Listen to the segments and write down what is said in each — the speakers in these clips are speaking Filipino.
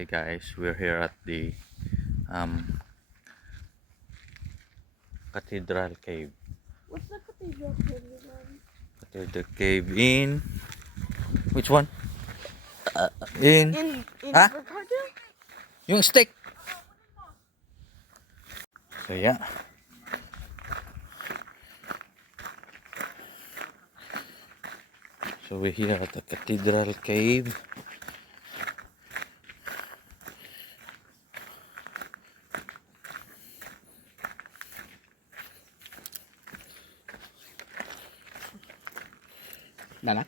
Okay guys, we're here at the um, Cathedral Cave. What's the cathedral cave again? Cathedral Cave in... Which one? In... In Ha? Ricardo? Yung stick! So yeah. So we're here at the Cathedral Cave. Dala?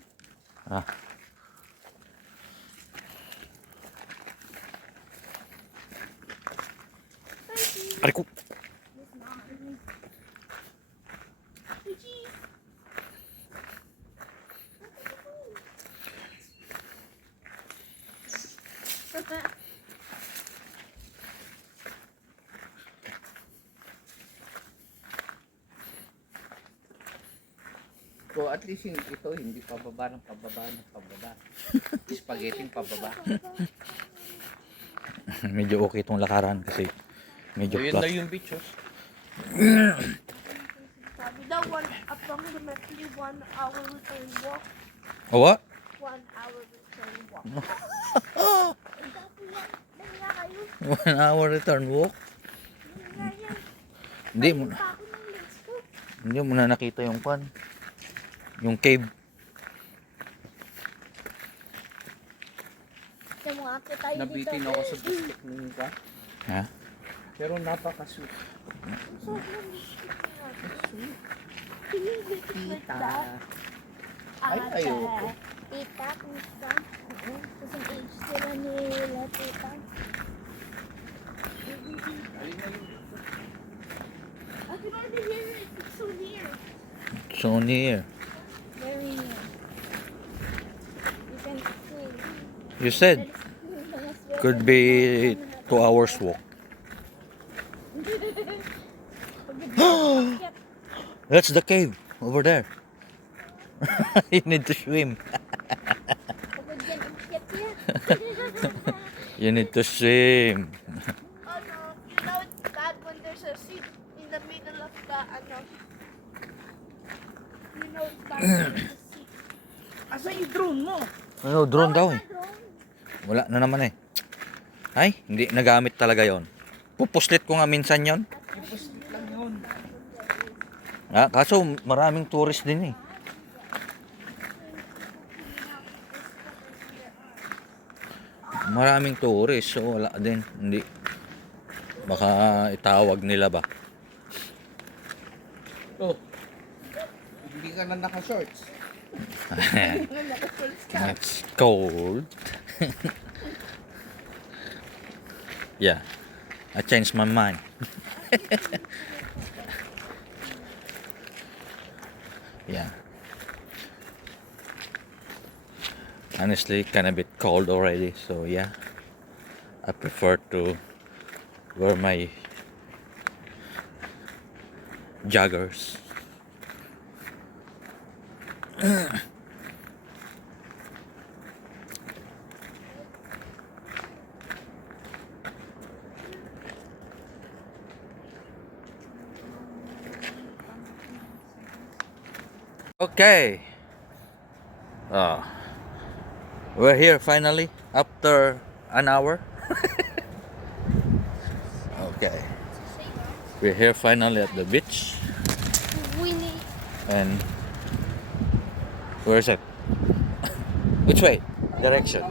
Ah. Aray ko! So at least ito hindi pababa ng pababa ng pababa. Spaghetti pababa. Medyo okay itong lakaran kasi medyo So yun flat. na yung beach, oh. Sabi daw, approximately 1 hour return walk. Oh, what? 1 hour return walk. Dali nga kayo. 1 hour return walk? Dali nga yan. Hindi mo Pa ako ng legs ko. Hindi mo na nakita yung pan. Yung cave. Kaya mga ate tayo dito. Nabitin ako sa biscuit nung ka. Ha? Pero napaka-sweet. Sobrang biscuit nga. Pinibigit like Tita. that. Ay, ayoko. Tita, tita. Kasi age sila nila, tita. Alin na yung I can already hear it. It's so near. So near. Very near. You can swing. You said could be 2 hours walk. That's the cave over there. You need to swim. You need to swim. Oh no, you know it's bad when there's a seat in the middle of the you know it's bad when there's a seat. Asa yung drone mo? Ano, drone daw eh. Drone. Wala na naman eh. Ay, hindi nagamit talaga yon. Pupuslit ko nga minsan yon. Ipuslit lang yun. Ah, kaso maraming tourist din eh. Maraming tourist, so wala din. Hindi. Baka itawag nila ba? Oh. Hindi ka na naka-shorts. It's cold. Yeah, I changed my mind. Yeah. Honestly, kind of bit cold already, so yeah. I prefer to wear my joggers. Okay. We're here finally after an hour. Okay. We're here finally at the beach. We need And where is it? Which way? Direction.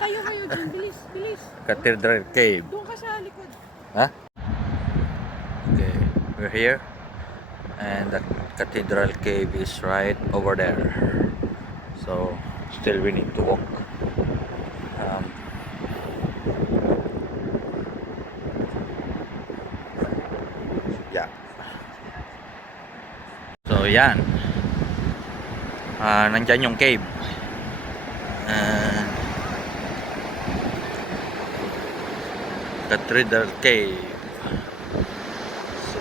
kayo dun, bilis, bilis. Cathedral Cave. Doon ka sa likod. Huh? Okay, we're here. And the Cathedral Cave is right over there. So still we need to walk. Yeah. So yan. Nandyan yung cave. Cathedral Cave. So,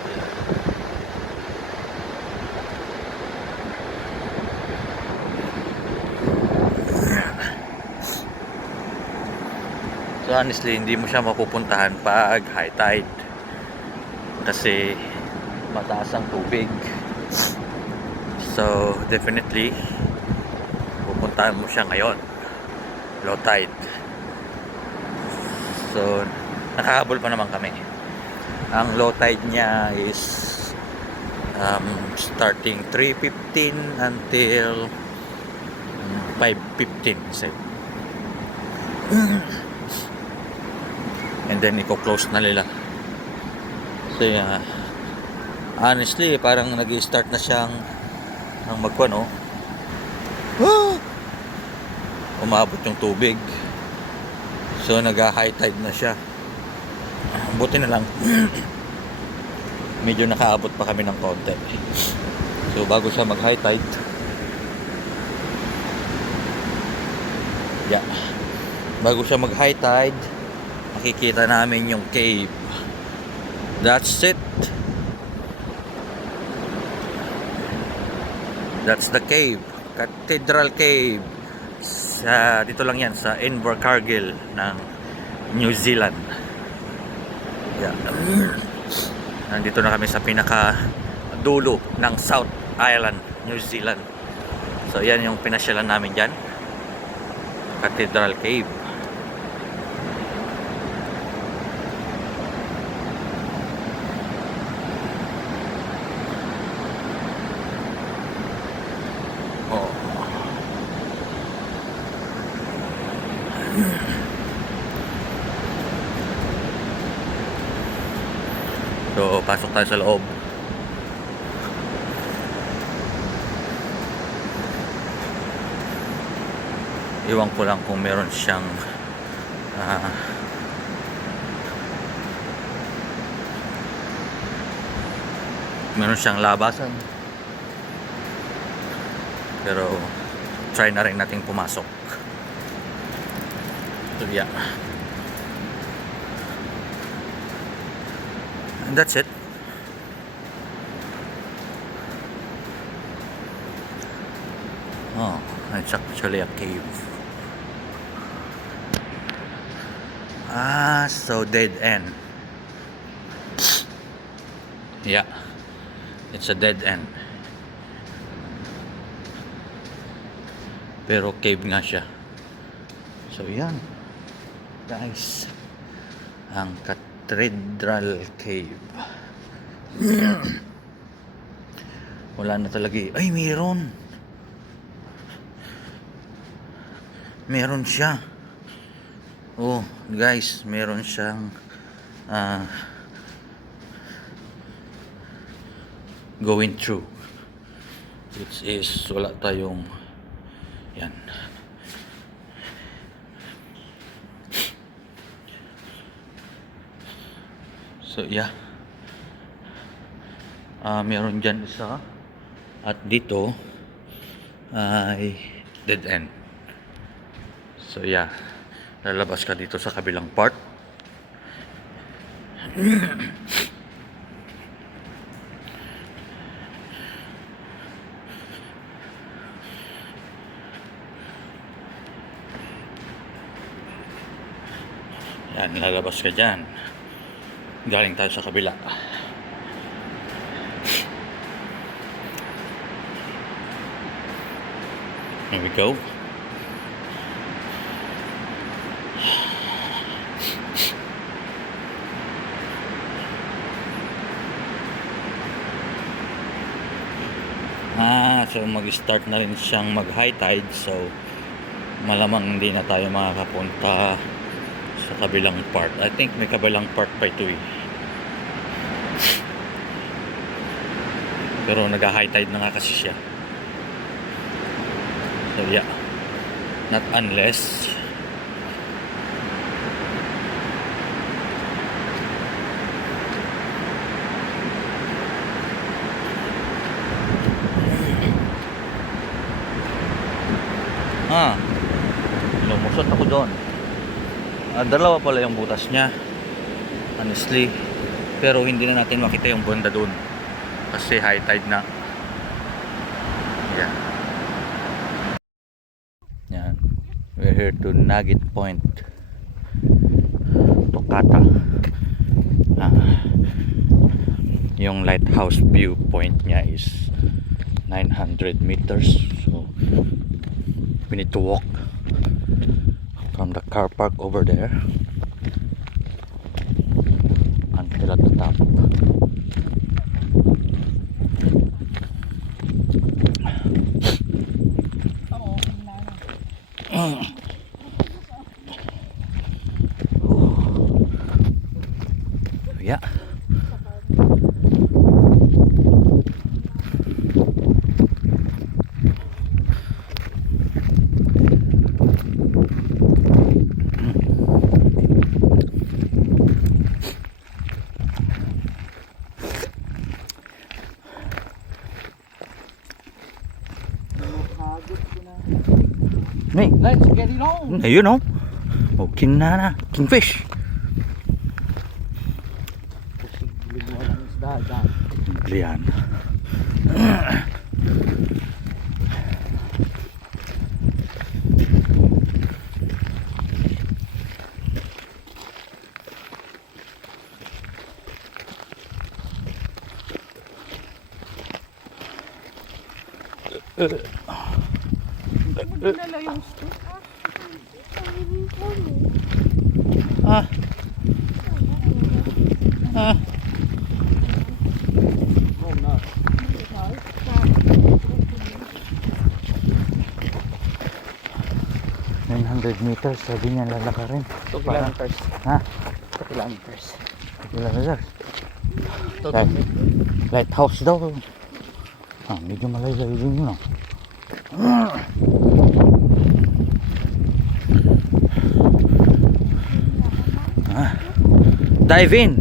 honestly, hindi mo siya mapupuntahan pag high tide. Kasi mataas ang tubig. So, definitely, pupuntahan mo siya ngayon. Low tide. So, nakahabol pa naman kami. Ang low tide niya is starting 3:15 until 5:15 say. And then i-close na nila. So honestly parang nag-i-start na siyang magkuan umabot yung tubig. So nag-high tide na siya. Buti na lang medyo nakaabot pa kami ng konti. So bago siya mag-high tide, bago siya mag-high tide, makikita namin yung cave. That's it. That's the cave. Cathedral Cave. Dito lang yan sa Invercargill ng New Zealand. Nandito na kami sa pinaka dulo ng South Island, New Zealand. So yan yung pinasyalan namin dyan, Cathedral Cave. So, pasok tayo sa loob. Iwan ko lang kung meron siyang labasan. Pero try na rin nating pumasok. So, yeah. And that's it. Oh, it's actually a cave. So dead end. Yeah, it's a dead end. Pero cave nga siya. So yan, guys, ang Cathedral Cave. Wala na talaga ay meron siya. Oh guys, meron siyang going through, which is wala tayong yan. So yeah, meron dyan isa, at dito ay dead end. So yeah, lalabas ka dito sa kabilang part. Yan, lalabas ka dyan. Galing tayo sa kabila. Here we go. So mag-start na rin siyang mag-high tide. So malamang hindi na tayo makakapunta sa kabilang part. I think may kabilang part pa ito eh. Pero nag-high tide na nga kasi siya. So yeah, not unless lumusot ako doon. Dalawa pala yung butas niya, honestly, pero hindi na natin makita yung banda doon kasi high tide na. Yan, we're here to Nugget Point. Tokata. Yung lighthouse viewpoint niya is 900 meters, so we need to walk from the car park over there until at the top. Yeah. May, Let's get it on. ayun oh. Oh, kingfish. Posible mo ang isda dyan. Lian. Magdala yung spoon. Ah. Ah. Oh no. 900 meters, sabi niya lalakarin. 2 kilometers. Ha? 2 kilometers. Kilometers. Total. Lighthouse daw. Ah, medyo malayo din yun. Ah. Dive in.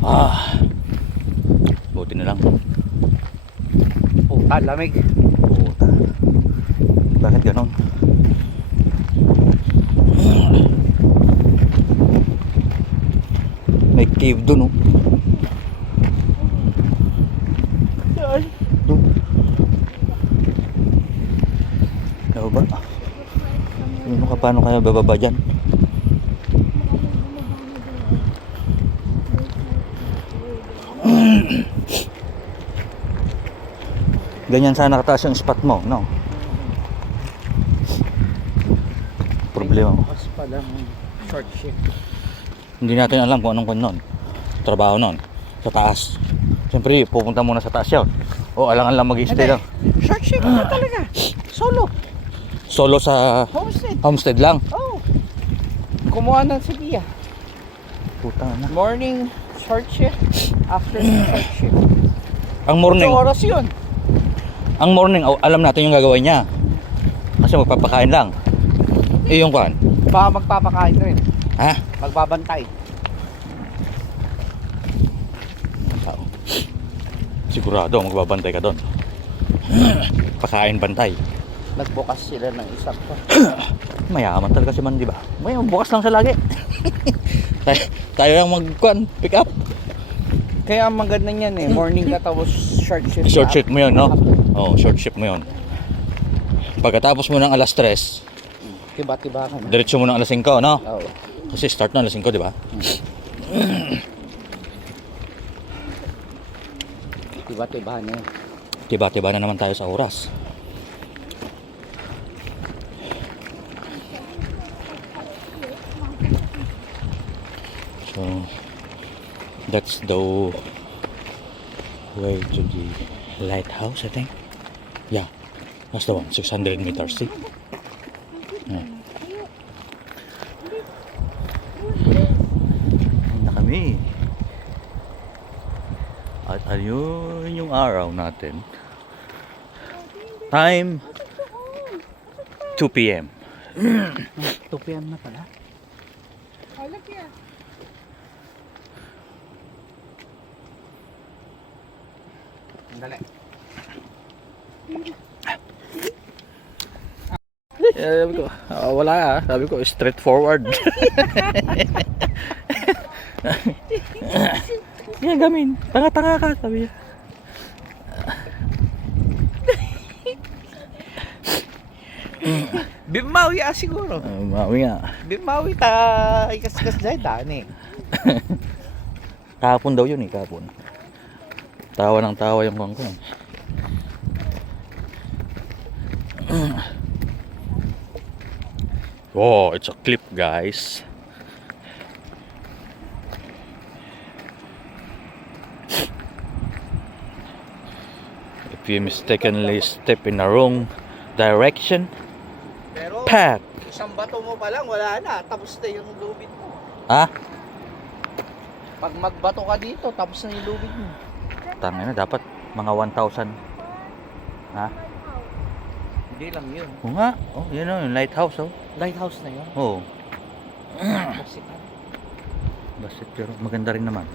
Ah. Buti na lang. Oh, lamig. Puta. Bakit ganon? May cave dun oh. Dun. Ikaw ba? Ano ka, paano kaya bababa dyan? Ganyan sana kataas yung spot mo, no? Problema mo. Mas palang short shift. Hindi natin alam kung anong nun. Trabaho nun. Sa taas. Siyempre, pupunta muna sa taas yun. O alangan lang mag-i-stay lang. Short shift na talaga. Solo. Solo sa Homestead. homestead lang. Oh. Kumuha ng Sevilla. Puta na. Morning short shift. Afternoon short shift. Ang morning, 2 oras yun. ang morning, alam natin yung gagawin niya. Kasi magpapakain lang. Eh yung kwan. Baka magpapakain rin. Ha? Magbabantay. Tao. Sigurado magbabantay ka doon. Pakain bantay. Nagbukas sila ng isang pa. Mayaman talaga si Man, di ba? May bukas lang siya lagi. tayo lang mag-kwan, pick up. Kaya ang maganda niyan eh. Morning ka tapos short shift. Short shift mo yun, no? Oo, short shift mo yun. Pagkatapos mo ng alas 3, Tiba-tiba ka na. diretso mo ng alas 5, no? Oo. Kasi start na alas 5, di ba? Tiba-tiba na yun. Tiba-tiba na naman tayo sa oras. So, that's the way to the lighthouse, I think. Yeah, that's the one. 600 meters, see? Yeah. Ayun na kami. At ayun yung araw natin. Time 2 p.m. 2 p.m. na pala. Halap yan. Dali. Sabi ko, wala ah. Sabi ko, straightforward. Gamin. Tanga-tanga ka, sabi niya. Bimawi siguro. Mawi nga. Bimawi ta ikas-kas dahil daan eh. Kahapon daw yun eh, kahapon. Tawa ng tawa yung kong ko. Oh, it's a clip, guys. If you mistakenly step in the wrong direction, Pero pack. isang bato mo pa lang wala na, tapos na yung lubid mo. Ha? Pag magbato ka dito, tapos na yung lubid mo. Tangina, dapat mga 1,000. Ha? Hindi lang yun. Oo nga. Oh, yun o, yung lighthouse oh. Lighthouse na yun. Oo. Kasi Basit pero maganda rin naman.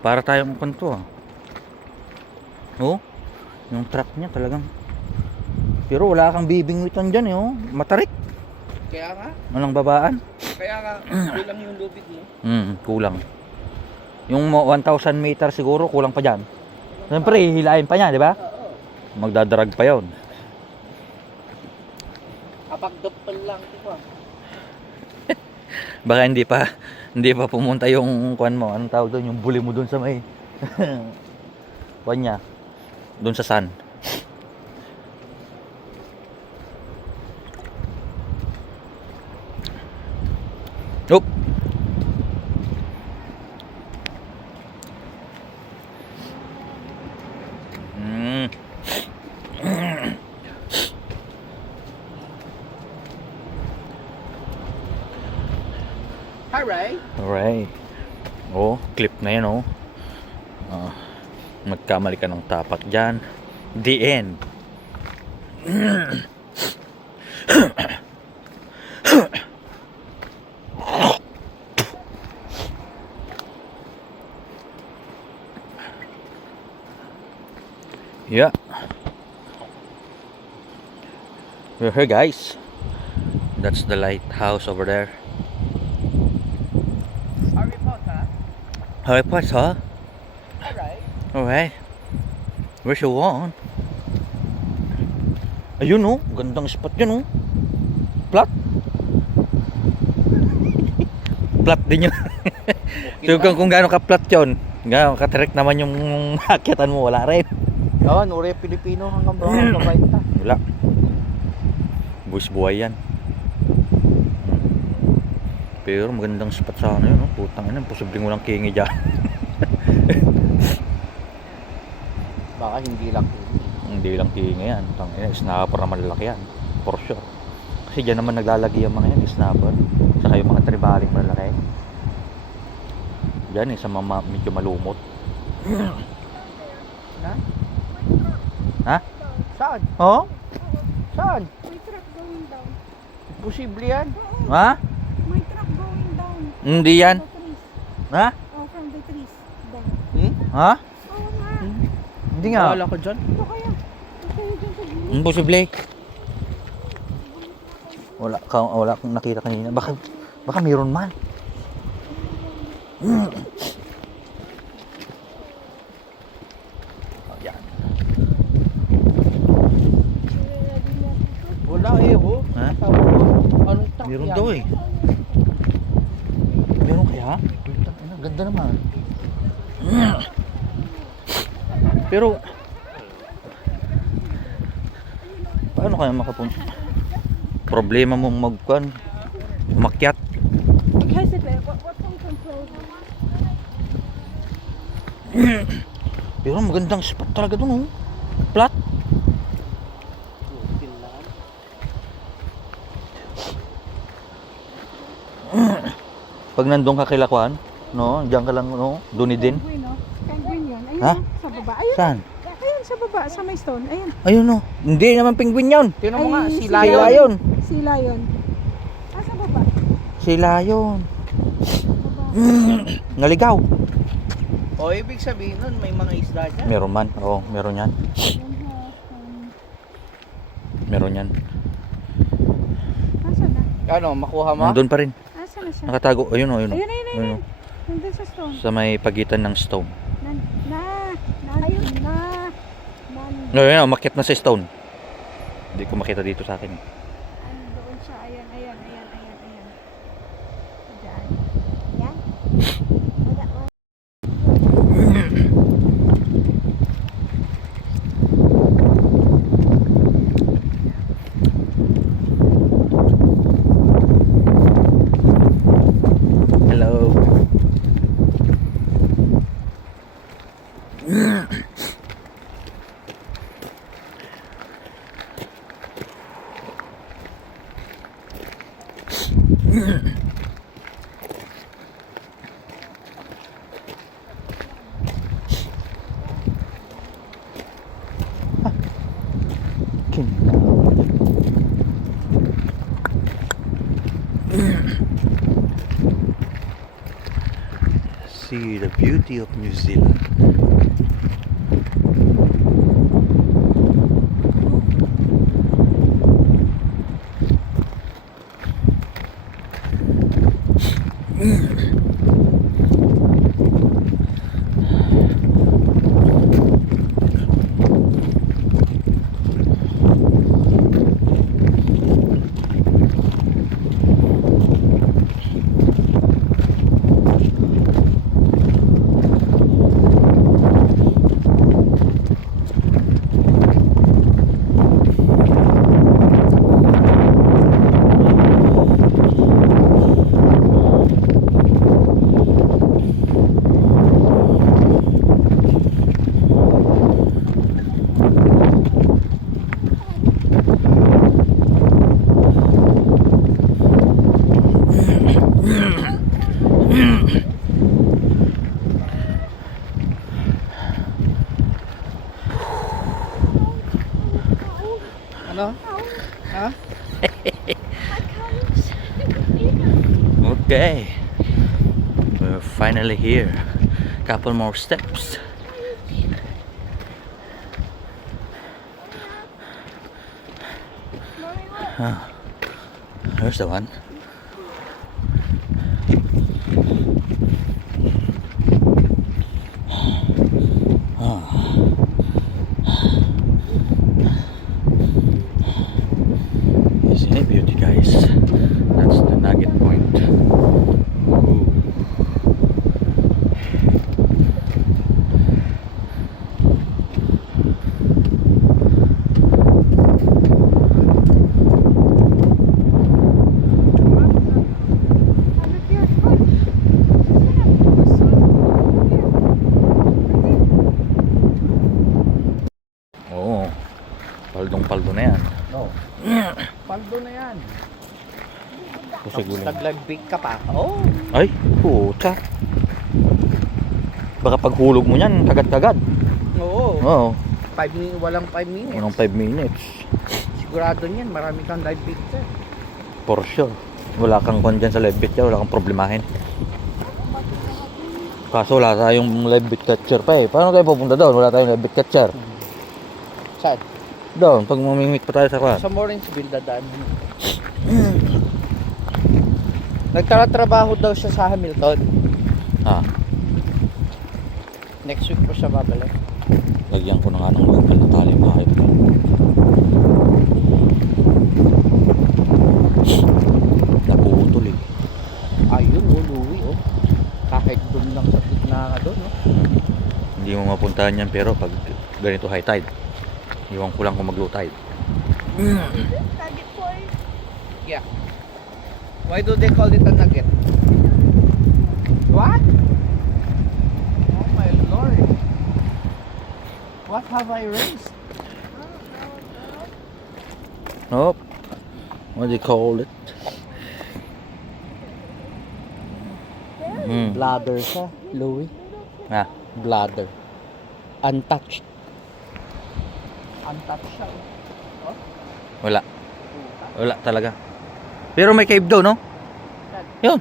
Para tayong kanto ah. Oh, yung truck niya talagang. Pero wala kang bibingwitan dyan eh oh. Matarik. kaya nga, Walang babaan. kulang yung lubid mo. Kulang. Yung 1,000 meter siguro kulang pa dyan. Siyempre, hihilain pa niya, di ba? Magdadrag pa yon. Kapag doppel lang, di ba? Baka hindi pa pumunta yung kuan mo. Anong tawag doon? Yung buli mo doon sa may kuan niya. Doon sa sun. Oop. Alright. Alright. Oh, clip na yan oh. Magkamali ka ng tapak dyan. The end. Yeah. We're here, guys. That's the lighthouse over there. Harry Potter. Harry Potter. Alright. Alright. Where's your one? Ayun oh, gandang spot yun oh. Plat. Plat din yun. So kung gaano ka plat yun, gaano ka-track naman yung hakyatan mo, wala rin. Oo, Nure Pilipino hanggang bawang mabait ta. Wala. Buwis buhay yan. Pero magandang spot sa ano yun oh. Putang ina, posibleng walang kingi dyan. Baka hindi lang. Hindi lang kingi yan. Tangina, snapper na malalaki yan. For sure. Kasi dyan naman naglalagi yung mga yan, snapper. Saka yung mga tribaling malalaki. Dyan sa mga medyo malumot. Na? Ha? Saan? Oo? Saan? May truck going down. Posible yan. Ha? May truck going down. Hindi yan. The trees. Ha? Oh, from the trees. Down. Hmm? Ha? Oo nga. Hindi nga. Wala ko dyan. Ito kaya. Ito kaya dyan sa gilid. Imposible. Wala kang nakita kanina. Baka mayroon man. Oh, yan. Wala eh, ho. Ha? Anong truck Meron yan? daw eh. Meron kaya? Putang ina, ganda naman. Pero paano kaya makapunta? Problema mong umakyat. Hesitate. What's on control? Pero magandang spot talaga dun oh. Flat. Pag nandun ka kay Lakuan, no, diyan ka lang no, duni din. Penguin, no? Penguin yun. Ayun, Ha? no? Sa baba. Ayun. Saan? Ayun, sa baba. Sa may stone. Ayun. Ayun no. Hindi naman penguin 'yon. Tingnan mo nga, Ay, si si Lion. Lion. Si Lion. Ah, sa baba. Si Lion. Baba. Naligaw. O, ibig sabihin nun, may mga isda dyan. Meron man. Oo, meron yan. Ayun, Meron yan. Nasaan na? Ano, makuha mo? Nandun pa rin. Nasaan na siya? Nakatago. Ayun oh, ayun. Ayun, ayun, ayun. Ayun, oh. Nandun sa stone. Sa may pagitan ng stone. Ayun, na. Ayun, umakyat na sa stone. Hindi ko makita dito sa akin. Ano doon siya? Ayan. Diyan. Yan. Wala. Hello. See the beauty of New Zealand. Ano? Ha? Okay. We're finally here. Couple more steps. There's the one. Isn't it beauty, guys? That's the nugget point. Ooh. Oo. Paldong-paldo na yan. No. Paldo na yan. Tapos Kusiguling. naglagbig ka pa. Oh. Ay, puta. Baka paghulog mo yan, kagad-kagad. Oo. Oo. Walang 5 minutes. Unang 5 minutes. Sigurado niyan, marami kang live picture. For sure. Wala kang kwan dyan sa live bit, wala kang problemahin. Kaso wala tayong live bit catcher pa eh. Paano tayo pupunta doon? Wala tayong live bit catcher. Saan? Doon, pag mamimit pa tayo sa kwan. Sa Morrinsville dadaan. Nagtatrabaho daw siya sa Hamilton. Ah, Next week po siya babalik. lagyan ko na nga ng local na tali mga kaibigan. Naputol eh. Ayun, Louie, oh. Kahit doon lang sa gitna ka doon, no? Hindi mo mapuntahan yan pero pag ganito high tide, iwan ko lang kung mag low tide. Target point. Yeah. Why do they call it a nugget? What? Oh my lord. What have I raised? Nope. What do you call it? Bladder siya, Louie. Ah, Bladder. Untouched. Untouched siya. Oh. wala. Wala talaga. Pero may cave daw, no? Yun.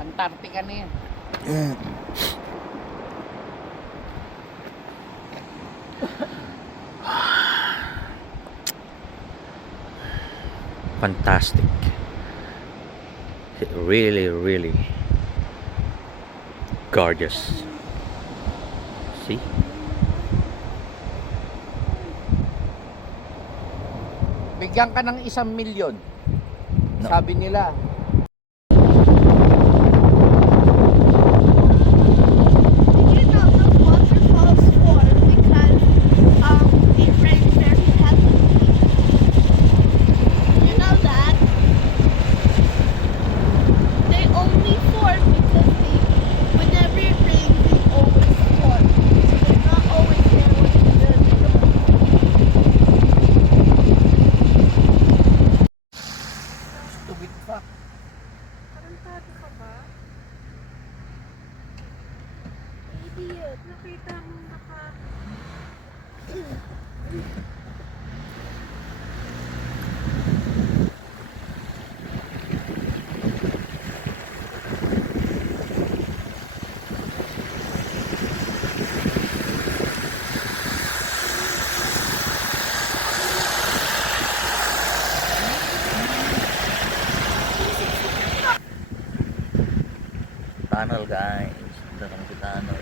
Antarctica na yan. fantastic. Really, really gorgeous. See? Bigyan ka ng 1,000,000. No. Sabi nila, Did you know the waterfalls form because it rains very heavily? You know that? They only form because whenever it rains, they always form. So they're not always there when they don't. stupid fuck. Tarantado ka ba? Idiot. Nakita mo Tunnel, guys. Ito ang tunnel.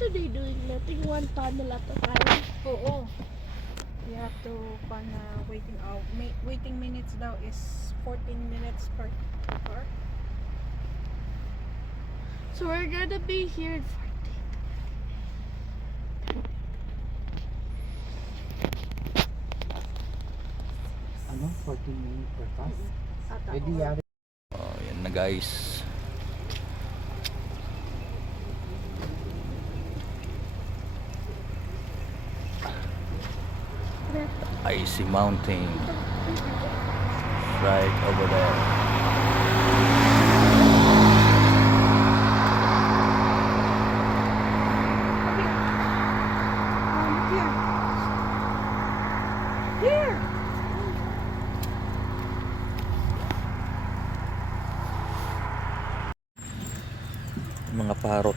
What are they doing? Letting one tunnel at a time? Oo. You have to waiting minutes daw is 14 minutes per car. So we're gonna be here in 14. Ano? 14 minutes per car? Ata Pwede ko. yari. Oh, yan na guys. Icy mountain right over there. Here! Mga parot.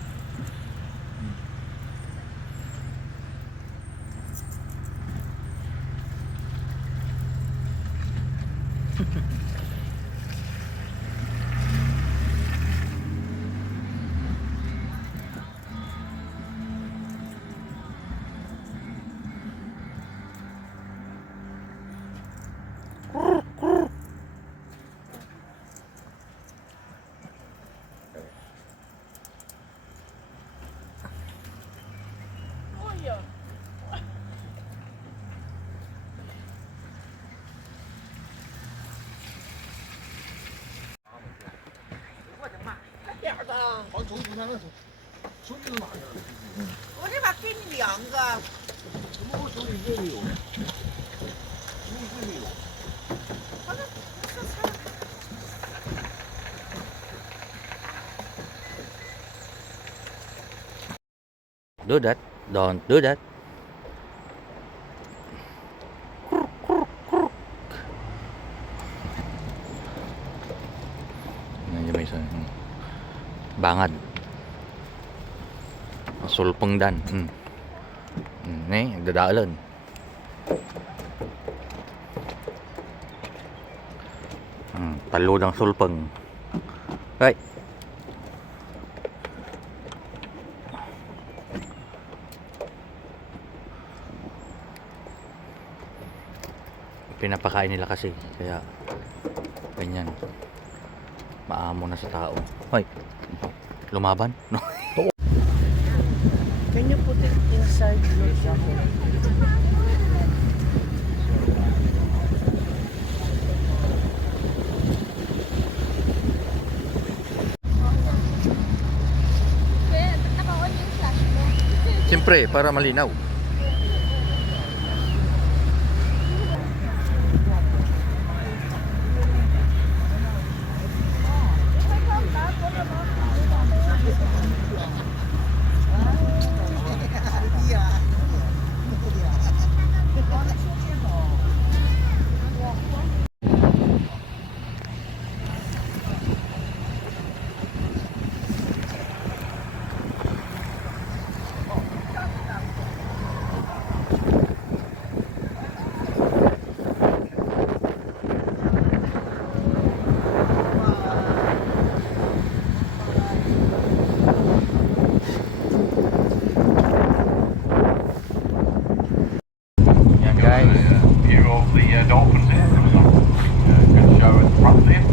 Do that. Don't do that. Nandiyan may isa. Bangad. Sulpeng dan. Nih, nagdadaalan. Talo ng sulpeng. Hey. Pinapakain nila kasi kaya ganyan, maamo na sa tao. Hoy, lumaban. No. Can you put it inside your jacket? Naka-on yung flash mo. Siyempre, para malinaw. Yan guys. View of the dolphins there. Good show at the front there.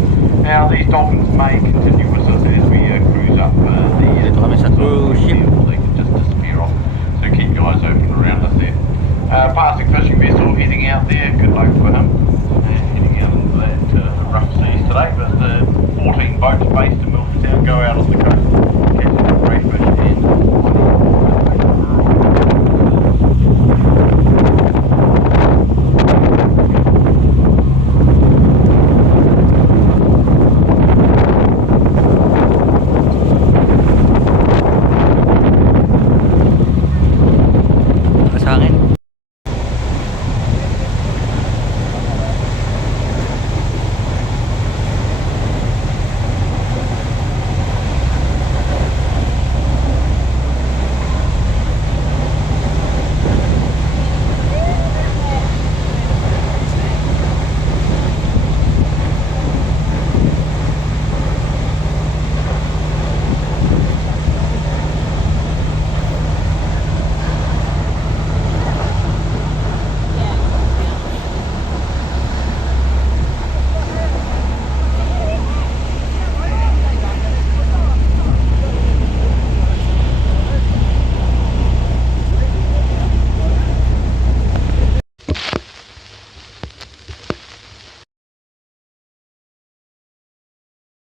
Now these dolphins may continue with us as we cruise up Dito kami sa cruise ship. They can just disappear off. So keep your eyes open around us there. Passing fishing vessel heading out there. Good luck for him. Heading out into that rough seas today, but